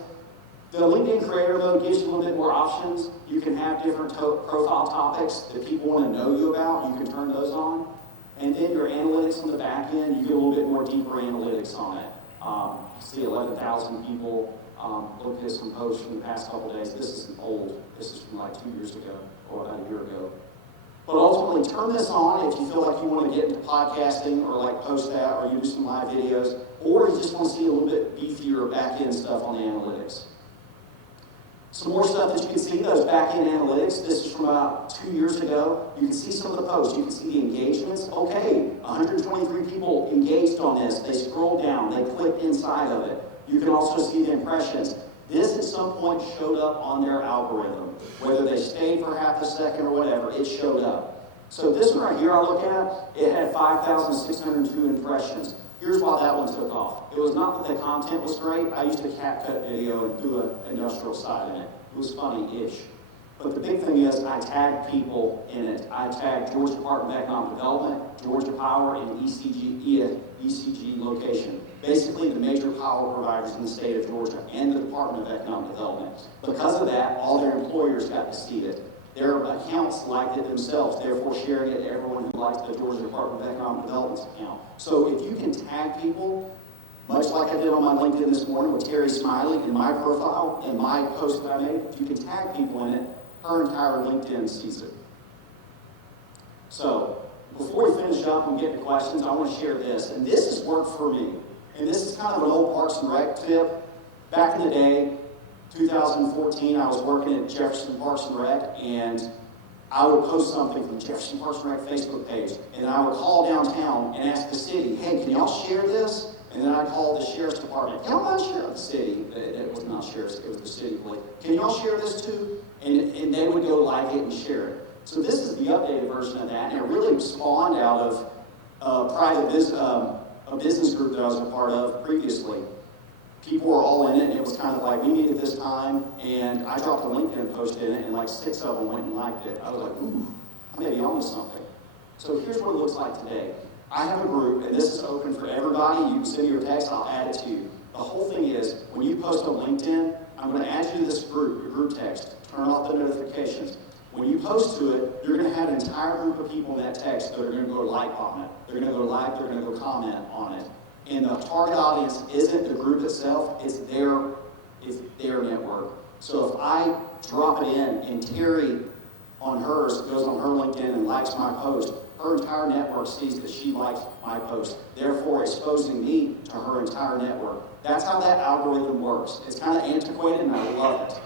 The LinkedIn Creator Mode gives you a little bit more options. You can have different profile topics that people want to know you about. You can turn those on. And then your analytics on the back end, you get a little bit more deeper analytics on it. See 11,000 people looked at some posts from the past couple days. This isn't old. This is from like 2 years ago or about a year ago. But ultimately, turn this on if you feel like you want to get into podcasting or like post that or you do some live videos, or you just want to see a little bit beefier back-end stuff on the analytics. Some more stuff that you can see, those back-end analytics. This is from about 2 years ago. You can see some of the posts. You can see the engagements. Okay, 123 people engaged on this. They scrolled down. They clicked inside of it. You can also see the impressions. This at some point showed up on their algorithm. Whether they stayed for half a second or whatever, it showed up. So this one right here I look at, it had 5,602 impressions. Here's why that one took off. It was not that the content was great. I used a CapCut video and do an industrial side in it. It was funny-ish. But the big thing is I tagged people in it. I tagged Georgia Department of Economic Development, Georgia Power, and ECG location. Basically the major power providers in the state of Georgia and the Department of Economic Development. Because of that, all their employers got to see it. Their accounts liked it themselves, therefore sharing it to everyone who likes the Georgia Department of Economic Development's account. So if you can tag people, much like I did on my LinkedIn this morning with Terry Smiley in my profile and my post that I made, if you can tag people in it, her entire LinkedIn sees it. So before we finish up and get to questions, I want to share this. And this has worked for me. And this is kind of an old Parks and Rec tip. Back in the day, 2014, I was working at Jefferson Parks and Rec, and I would post something from the Jefferson Parks and Rec Facebook page, and I would call downtown and ask the city, hey, can y'all share this? And then I'd call the sheriff's department. Can y'all not share the city? It was not sheriff's, it was the city police. Can y'all share this too? And they would go like it and share it. So this is the updated version of that, and it really spawned out of a business group that I was a part of previously. People were all in it, and it was kind of like, we meet at this time, and I dropped a LinkedIn post in it, and like 6 of them went and liked it. I was like, ooh, I may be onto something. So here's what it looks like today. I have a group, and this is open for everybody. You can send me your text, I'll add it to you. The whole thing is, when you post on LinkedIn, I'm going to add you to this group, your group text. Turn off the notifications. When you post to it, you're going to have an entire group of people in that text that are going to go like on it. They're going to go like, they're going to go comment on it. And the target audience isn't the group itself, it's their network. So if I drop it in and Terry on hers goes on her LinkedIn and likes my post, her entire network sees that she likes my post, therefore exposing me to her entire network. That's how that algorithm works. It's kind of antiquated and I love it.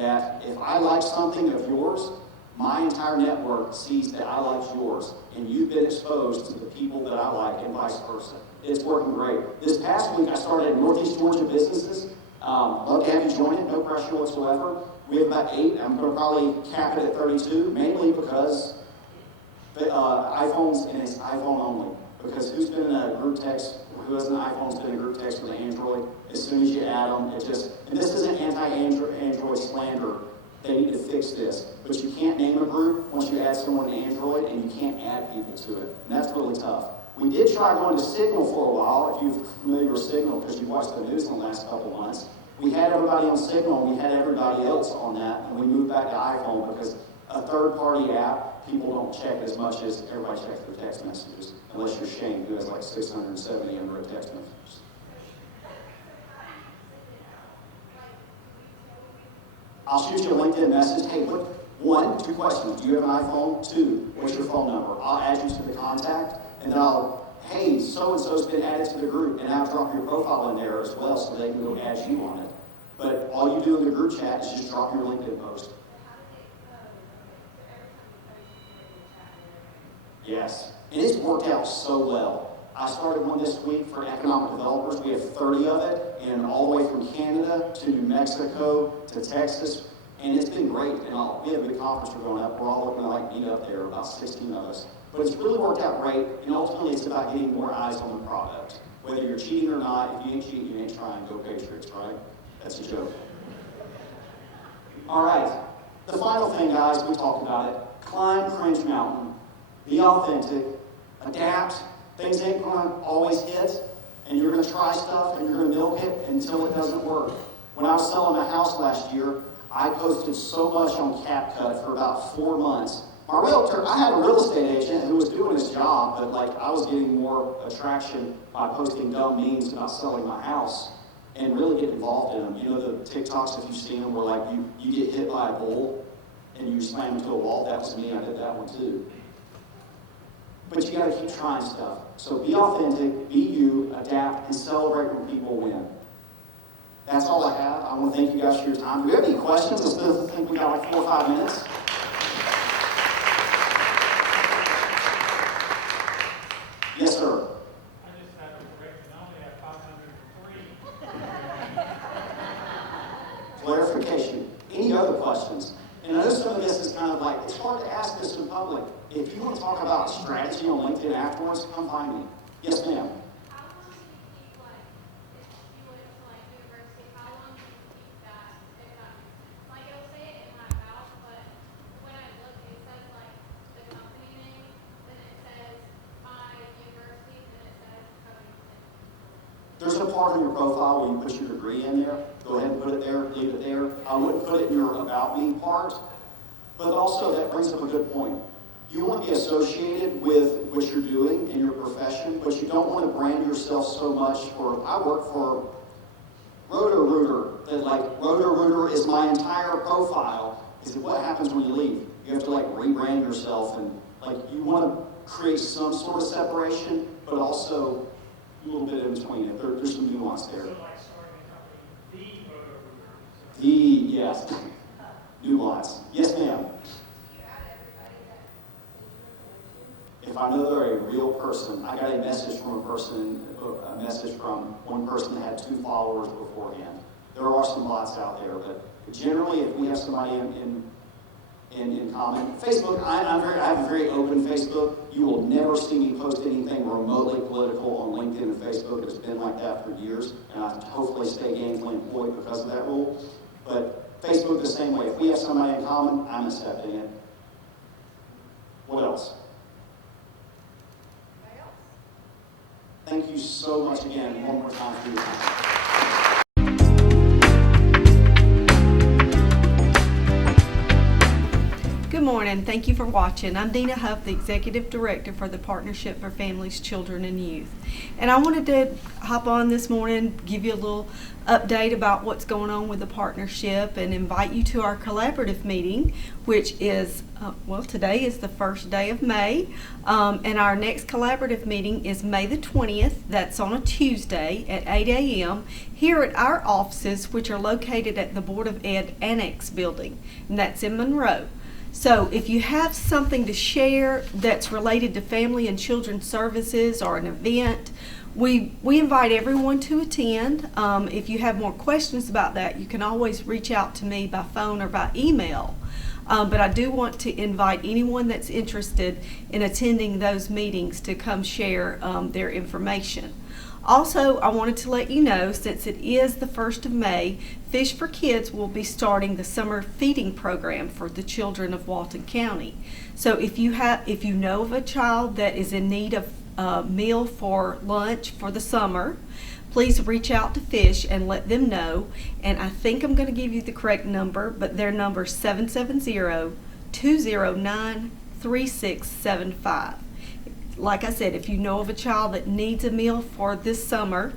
That if I like something of yours, my entire network sees that I like yours, and you've been exposed to the people that I like, and vice versa. It's working great. This past week, I started Northeast Georgia Businesses. Love to have you join it, no pressure whatsoever. We have about 8. I'm going to probably cap it at 32, mainly because the iPhones, and it's iPhone only. Because who's been in a group text, who has an iPhone's been in a group text with an Android? As soon as you add them, it just, and this isn't anti-Android slander. They need to fix this. But you can't name a group once you add someone to Android, and you can't add people to it. And that's really tough. We did try going to Signal for a while, if you're familiar with Signal, because you watched the news in the last couple of months. We had everybody on Signal, and we had everybody else on that, and we moved back to iPhone because a third-party app, people don't check as much as everybody checks their text messages, unless you're Shane, who has like 670 unread text messages. I'll shoot you a LinkedIn message. Hey, look, 1, 2 questions. Do you have an iPhone? 2, what's your phone number? I'll add you to the contact, and then hey, so-and-so's been added to the group, and I'll drop your profile in there as well so they can go add you on it. But all you do in the group chat is just drop your LinkedIn post. Yes, and it's worked out so well. I started one this week for economic developers. We have 30 of it, and all the way from Canada to New Mexico to Texas, and it's been great. And we have a big conference we're going up. We're all looking to like meet up there, about 16 of us. But it's really worked out great, and ultimately it's about getting more eyes on the product. Whether you're cheating or not, if you ain't cheating, you ain't trying. Go Patriots, right? That's a joke. All right, the final thing, guys, we talked about it. Climb Cringe Mountain. Be authentic. Adapt. Things ain't going to always hit, and you're going to try stuff, and you're going to milk it until it doesn't work. When I was selling my house last year, I posted so much on CapCut for about 4 months. My realtor, I had a real estate agent who was doing his job, but like I was getting more attraction by posting dumb memes about selling my house and really get involved in them. You know the TikToks, if you've seen them, where like you get hit by a bull and you slam into a wall? That was me, I did that one too. But you gotta keep trying stuff. So be authentic, be you, adapt, and celebrate when people win. That's all I have. I want to thank you guys for your time. Do we have any questions? I think we got like 4 or 5 minutes. Yes, sir. I just have a correction. I only have 503. Clarification. Any other questions? And I know some of this is kind of like, it's hard to ask this in public. If you want to talk about strategy on LinkedIn afterwards, come find me. Yes, ma'am. How long do you keep, like, if you went to, like, university, how long do you keep that, if that makes sense? Like, it'll say it in my about, but when I look, it says, like, the company name, then it says my university, then it says Covington. There's a part of your profile where you put your degree in there. Go ahead and put it there, leave it there. I wouldn't put it in your about me part, but also that brings up a good point. You want to be associated with what you're doing in your profession, but you don't want to brand yourself so much for, I work for Roto-Rooter, that like Roto-Rooter is my entire profile. Is that what happens when you leave? You have to like rebrand yourself, and like you want to create some sort of separation, but also a little bit in between it. There's some nuance there. So like starting a company, the Roto-Rooter. Yes, nuance. Yes, ma'am. If I know they're a real person, I got a message from one person that had 2 followers beforehand. There are some bots out there, but generally, if we have somebody in common, Facebook, I have a very open Facebook. You will never see me post anything remotely political on LinkedIn and Facebook. It's been like that for years, and I hopefully stay gainfully employed because of that rule. But Facebook the same way. If we have somebody in common, I'm accepting it. What else? Thank you so much again, one more time for your time. Good morning. Thank you for watching. I'm Dina Huff, the Executive Director for the Partnership for Families, Children, and Youth. And I wanted to hop on this morning, give you a little update about what's going on with the partnership, and invite you to our collaborative meeting, which is, today is the first day of May. And our next collaborative meeting is May the 20th. That's on a Tuesday at 8 a.m. here at our offices, which are located at the Board of Ed Annex Building, and that's in Monroe. So if you have something to share that's related to family and children's services or an event, we invite everyone to attend. If you have more questions about that, you can always reach out to me by phone or by email. But I do want to invite anyone that's interested in attending those meetings to come share their information. Also, I wanted to let you know, since it is the 1st of May, Fish for Kids will be starting the summer feeding program for the children of Walton County. So if you know of a child that is in need of a meal for lunch for the summer, please reach out to Fish and let them know. And I think I'm going to give you the correct number, but their number is 770-209-3675. Like I said, if you know of a child that needs a meal for this summer,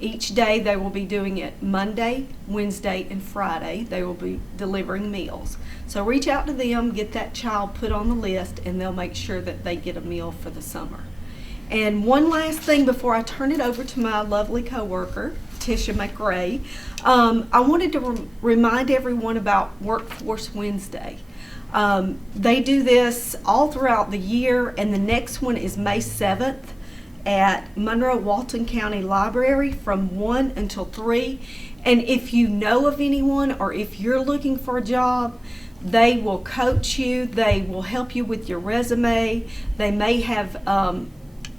each day they will be doing it Monday, Wednesday, and Friday. They will be delivering meals. So reach out to them, get that child put on the list, and they'll make sure that they get a meal for the summer. And one last thing before I turn it over to my lovely coworker, Tisha McRae, I wanted to remind everyone about Workforce Wednesday. They do this all throughout the year, and the next one is May 7th at Monroe Walton County Library from 1 until 3. And if you know of anyone, or if you're looking for a job, they will coach you, they will help you with your resume, they may have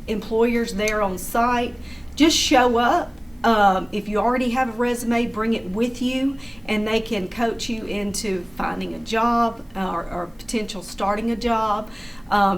employers there on site. Just show up. If you already have a resume, bring it with you, and they can coach you into finding a job or potential starting a job.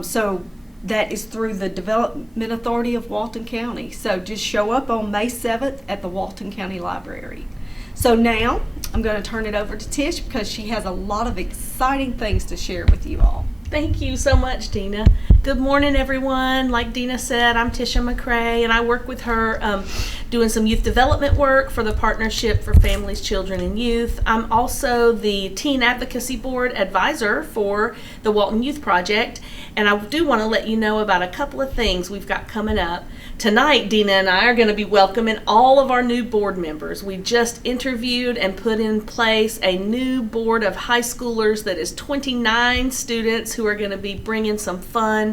So that is through the Development Authority of Walton County. So just show up on May 7th at the Walton County Library. So now I'm going to turn it over to Tish because she has a lot of exciting things to share with you all. Thank you so much, Dina. Good morning, everyone. Like Dina said, I'm Tisha McCrae, and I work with her doing some youth development work for the Partnership for Families, Children, and Youth. I'm also the Teen Advocacy Board advisor for the Walton Youth Project, and I do want to let you know about a couple of things we've got coming up. Tonight, Dina and I are going to be welcoming all of our new board members. We just interviewed and put in place a new board of high schoolers that is 29 students who are going to be bringing some fun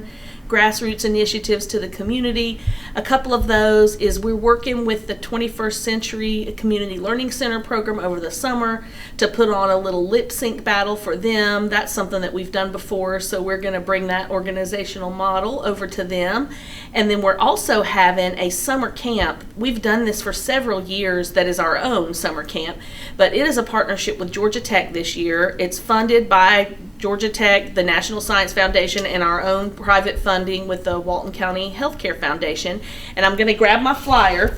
grassroots initiatives to the community. A couple of those is we're working with the 21st Century Community Learning Center program over the summer to put on a little lip sync battle for them. That's something that we've done before, so we're going to bring that organizational model over to them. And then we're also having a summer camp. We've done this for several years that is our own summer camp, but it is a partnership with Georgia Tech this year. It's funded by Georgia Tech, the National Science Foundation, and our own private funding with the Walton County Healthcare Foundation. And I'm going to grab my flyer.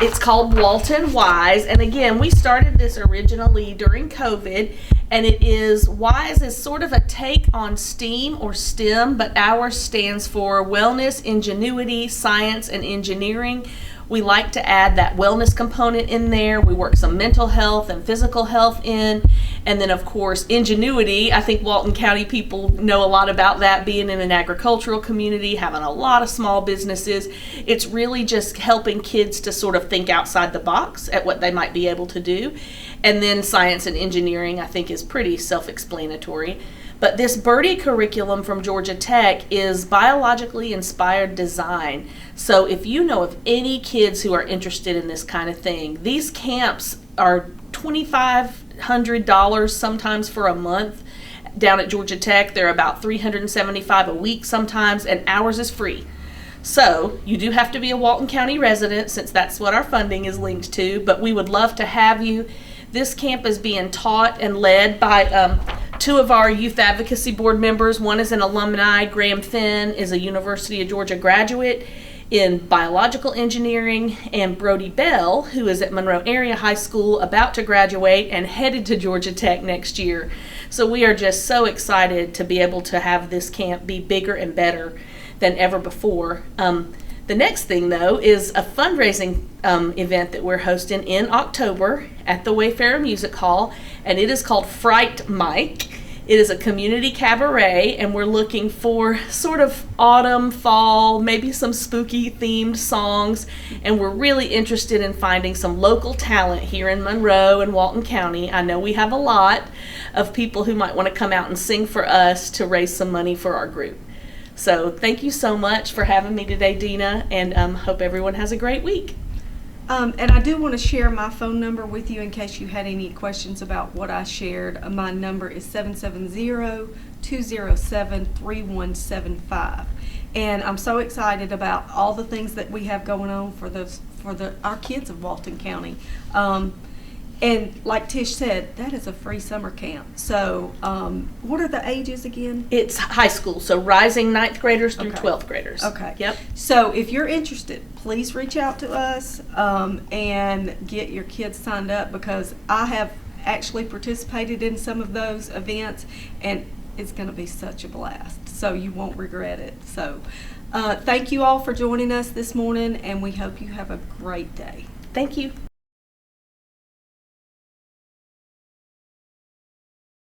It's called Walton Wise. And again, we started this originally during COVID, and it is WISE is sort of a take on STEAM or STEM, but ours stands for Wellness, Ingenuity, Science, and Engineering. We like to add that wellness component in there. We work some mental health and physical health in. And then, of course, ingenuity. I think Walton County people know a lot about that, being in an agricultural community, having a lot of small businesses. It's really just helping kids to sort of think outside the box at what they might be able to do. And then science and engineering, I think, is pretty self-explanatory. But this Birdie curriculum from Georgia Tech is biologically inspired design. So if you know of any kids who are interested in this kind of thing, these camps are $2,500 sometimes for a month. Down at Georgia Tech, they're about $375 a week sometimes, and ours is free. So you do have to be a Walton County resident, since that's what our funding is linked to, but we would love to have you. This camp is being taught and led by two of our youth advocacy board members. One is an alumni. Graham Finn is a University of Georgia graduate in biological engineering, and Brody Bell, who is at Monroe Area High School, about to graduate and headed to Georgia Tech next year. So we are just so excited to be able to have this camp be bigger and better than ever before. The next thing, though, is a fundraising event that we're hosting in October at the Wayfarer Music Hall, and it is called Fright Mike. It is a community cabaret, and we're looking for sort of autumn, fall, maybe some spooky themed songs, and we're really interested in finding some local talent here in Monroe and Walton County. I know we have a lot of people who might want to come out and sing for us to raise some money for our group. So thank you so much for having me today, Dina, and hope everyone has a great week. And I do want to share my phone number with you in case you had any questions about what I shared. My number is 770-207-3175. And I'm so excited about all the things that we have going on for our kids of Walton County. And like Tish said, that is a free summer camp. So what are the ages again? It's high school, so rising 9th graders through 12th graders. Okay. Yep. So if you're interested, please reach out to us and get your kids signed up, because I have actually participated in some of those events, and it's going to be such a blast. So you won't regret it. So thank you all for joining us this morning, and we hope you have a great day. Thank you.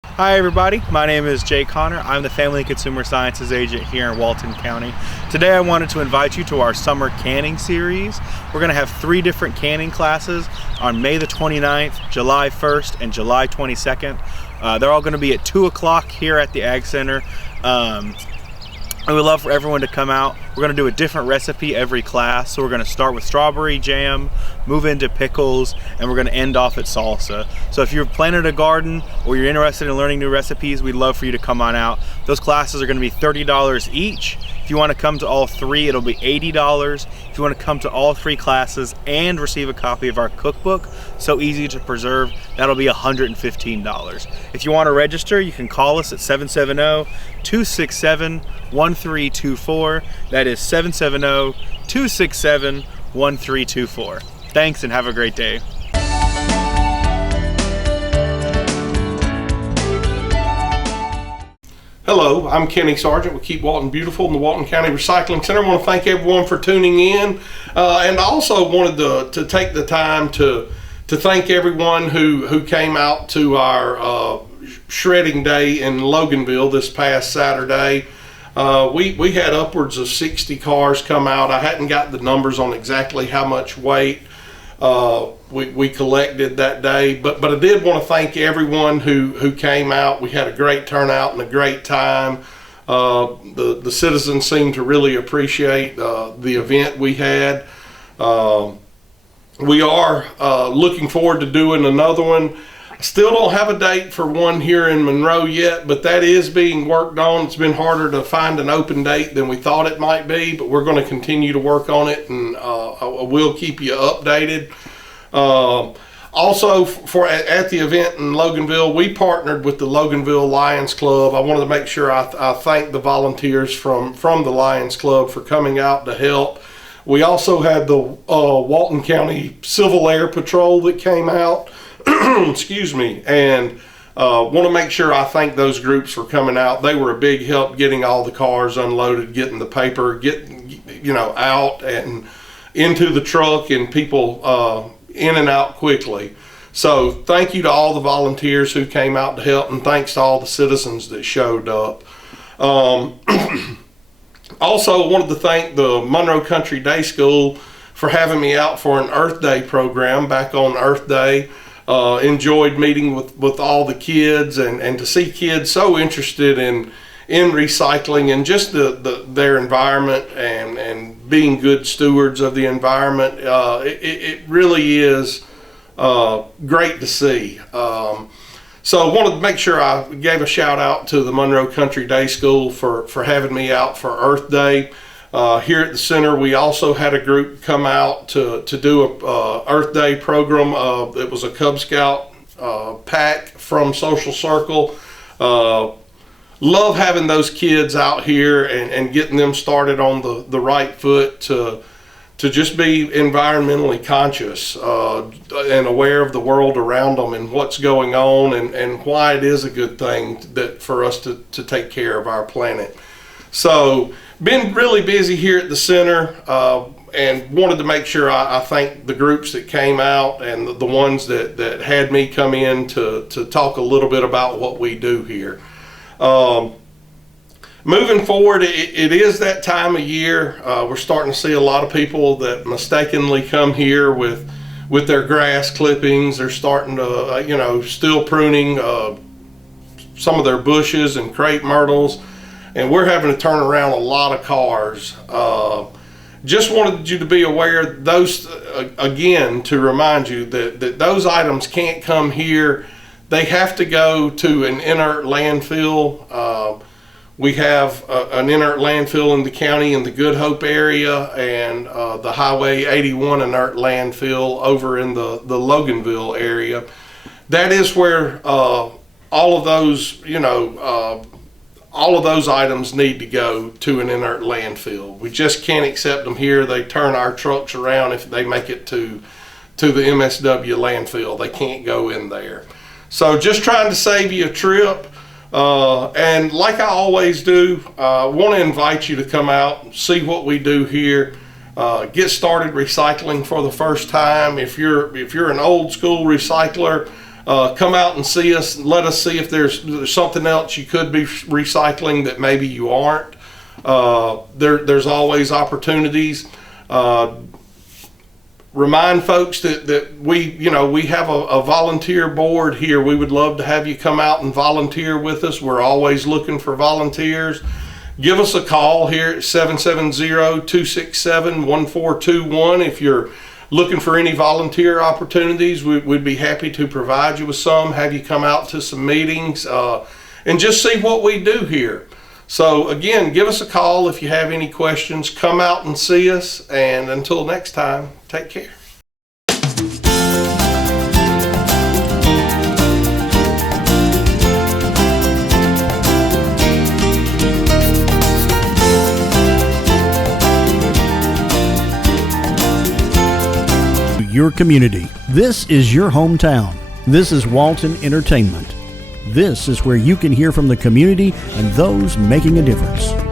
Hi everybody, my name is Jay Connor. I'm the Family and Consumer Sciences Agent here in Walton County. Today I wanted to invite you to our summer canning series. We're going to have 3 different canning classes on May the 29th, July 1st, and July 22nd. They're all going to be at 2 o'clock here at the Ag Center. I would love for everyone to come out. We're going to do a different recipe every class. So we're going to start with strawberry jam, move into pickles, and we're going to end off at salsa. So if you're planning a garden or you're interested in learning new recipes, we'd love for you to come on out. Those classes are going to be $30 each. If you want to come to all 3, it'll be $80. If you want to come to all 3 classes and receive a copy of our cookbook, So Easy to Preserve, that'll be $115. If you want to register, you can call us at 770-267-1324. That is 770-267-1324. Thanks and have a great day. Hello, I'm Kenny Sargent with Keep Walton Beautiful in the Walton County Recycling Center. I want to thank everyone for tuning in, and I also wanted to take the time to thank everyone who came out to our shredding day in Loganville this past Saturday. We had upwards of 60 cars come out. I hadn't got the numbers on exactly how much weight we collected that day, but I did want to thank everyone who came out. We had a great turnout and a great time. The citizens seemed to really appreciate the event we had. We are looking forward to doing another one. I still don't have a date for one here in Monroe yet, but that is being worked on. It's been harder to find an open date than we thought it might be, but we're going to continue to work on it, and I will keep you updated. Also, at the event in Loganville, we partnered with the Loganville Lions Club. I wanted to make sure I thank the volunteers from the Lions Club for coming out to help. We also had the Walton County Civil Air Patrol that came out. Excuse me, and want to make sure I thank those groups for coming out. They were a big help getting all the cars unloaded, getting the paper, getting out and into the truck, and people in and out quickly. So thank you to all the volunteers who came out to help, and thanks to all the citizens that showed up. Also wanted to thank the Monroe Country Day School for having me out for an Earth Day program back on Earth Day. Enjoyed meeting with all the kids, and to see kids so interested in recycling and just their environment and being good stewards of the environment. It really is great to see. So I wanted to make sure I gave a shout out to the Monroe Country Day School for having me out for Earth Day. Here at the center, we also had a group come out to do a Earth Day program. It was a Cub Scout pack from Social Circle. Love having those kids out here and getting them started on the right foot to just be environmentally conscious and aware of the world around them and what's going on, and why it is a good thing for us to take care of our planet. So been really busy here at the center, and wanted to make sure I thank the groups that came out and the ones that had me come in to talk a little bit about what we do here. Moving forward, it is that time of year. We're starting to see a lot of people that mistakenly come here with their grass clippings. They're starting to, still pruning some of their bushes and crepe myrtles, and we're having to turn around a lot of cars. Just wanted you to be aware, those, again, to remind you that those items can't come here. They have to go to an inert landfill. We have an inert landfill in the county in the Good Hope area, and the Highway 81 inert landfill over in the Loganville area. That is where all of those, all of those items need to go to an inert landfill. We just can't accept them here. They turn our trucks around if they make it to the MSW landfill. They can't go in there. So just trying to save you a trip. And like I always do, I want to invite you to come out, see what we do here, get started recycling for the first time. If you're an old school recycler, come out and see us, and let us see if there's something else you could be recycling that maybe you aren't. There's always opportunities. Remind folks that we have a volunteer board here. We would love to have you come out and volunteer with us. We're always looking for volunteers. Give us a call here at 770-267-1421 if you're looking for any volunteer opportunities. We'd be happy to provide you with some, have you come out to some meetings, and just see what we do here. So again, give us a call if you have any questions. Come out and see us, and until next time, take care. Your community. This is your hometown. This is Walton Entertainment. This is where you can hear from the community and those making a difference.